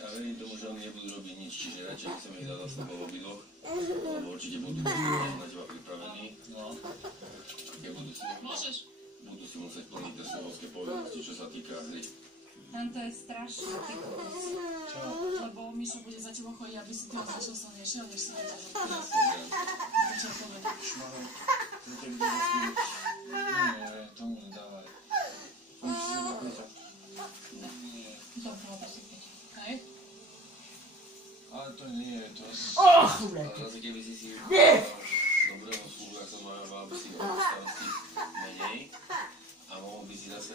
a verím tomu, že oni nebudú robiť nič, čiže radšej by som ich dal za sebou obidvoch, lebo určite budú na teba pripravení. Budú si musieť plniť tie slovovské povinnosti, čo sa týka hry. Tam to je strašné, ty kokos. Lebo Mišo bude za tebou chodiť, aby si ty ho začal silnejšieho, než si ťa zapadal. Začal povedať. Šmarov, to tak bude smieť. Nie, tomu nedávaj. Musíš si zaplýtať. Nie. Dobre, to si keď. Hej? Ale to nie je to. Ale zase keby si dobrého sluhu, ak som majoval, by si ho starosti menej a mohol by si zase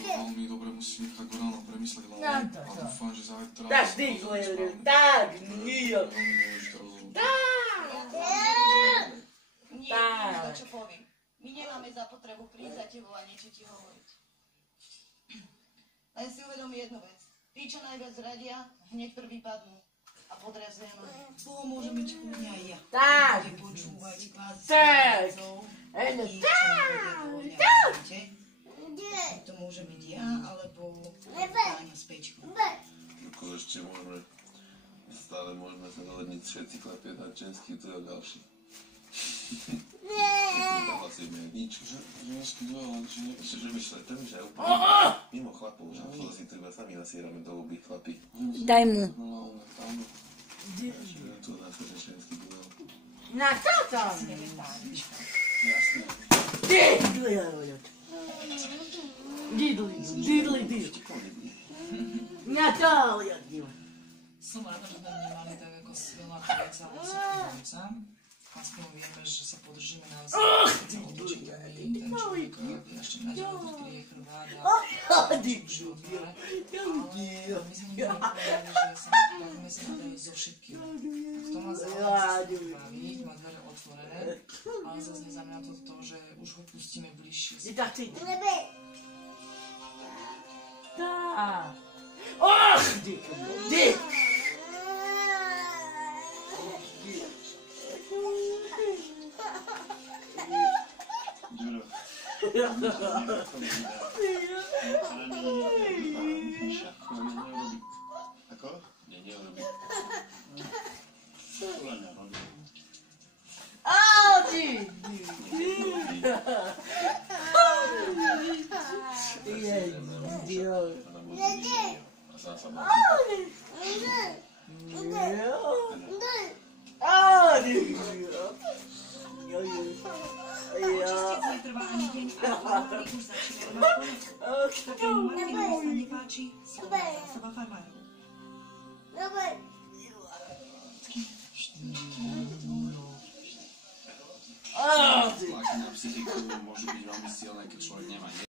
Veľmi dobre musí nechať ho ráno premysleť hlavne a dúfam, že zajtra... Tak, ty, tak, nie. Nie, to čo poviem. My nemáme zapotrebu prísť za tebou a niečo ti hovoriť. Len si uvedomí jednu vec. Tí, čo najviac radia, hneď prvý padnú. A podrazia ma. Pomôže mi čkúňa aj ja. Tak. Bude počúvať vás Tak. zov. Hej, no I čo nebude voľňať. To môže byť ja, alebo páňa s pečkou. ako ešte môžeme, stále môžeme sa dohodniť všetci klepieť na ženský, to je ďalší. Nesúhlasíme nič. Ženský duel, že nie... Ešte, že myšlete, že je úplne mimo chlapov, že to si tu iba sami nasierame do huby chlapi. Daj mu. Čiže tu nás je ženský duel. Na co tam? Jasné. Diddly. Natália. Som rada, že tam nemali tak ako silná trojica a Sofíkovca. Aspoň vieme, že sa podržíme navzájom, keď sa otočíte my, ten človek ešte naďalej odkryje chrbát a už otvore. Ale my sme nikdy nepovedali, že sa bavíme sa nadajú so všetkým. Kto má záujem sa s ním baviť, má dvere otvorené, ale zase neznamená to to, že už ho pustíme bližšie. Tak. Och, Dick. Ako? Nie, neurobí. A sám sa má. Očistiť netrvá ani deň, ale pohovory už začínajú mať konec. Pokiaľ Martinovi sa nepáči, slova zásoba farmárov. Tlaky na psychiku môžu byť veľmi silné, keď človek nemá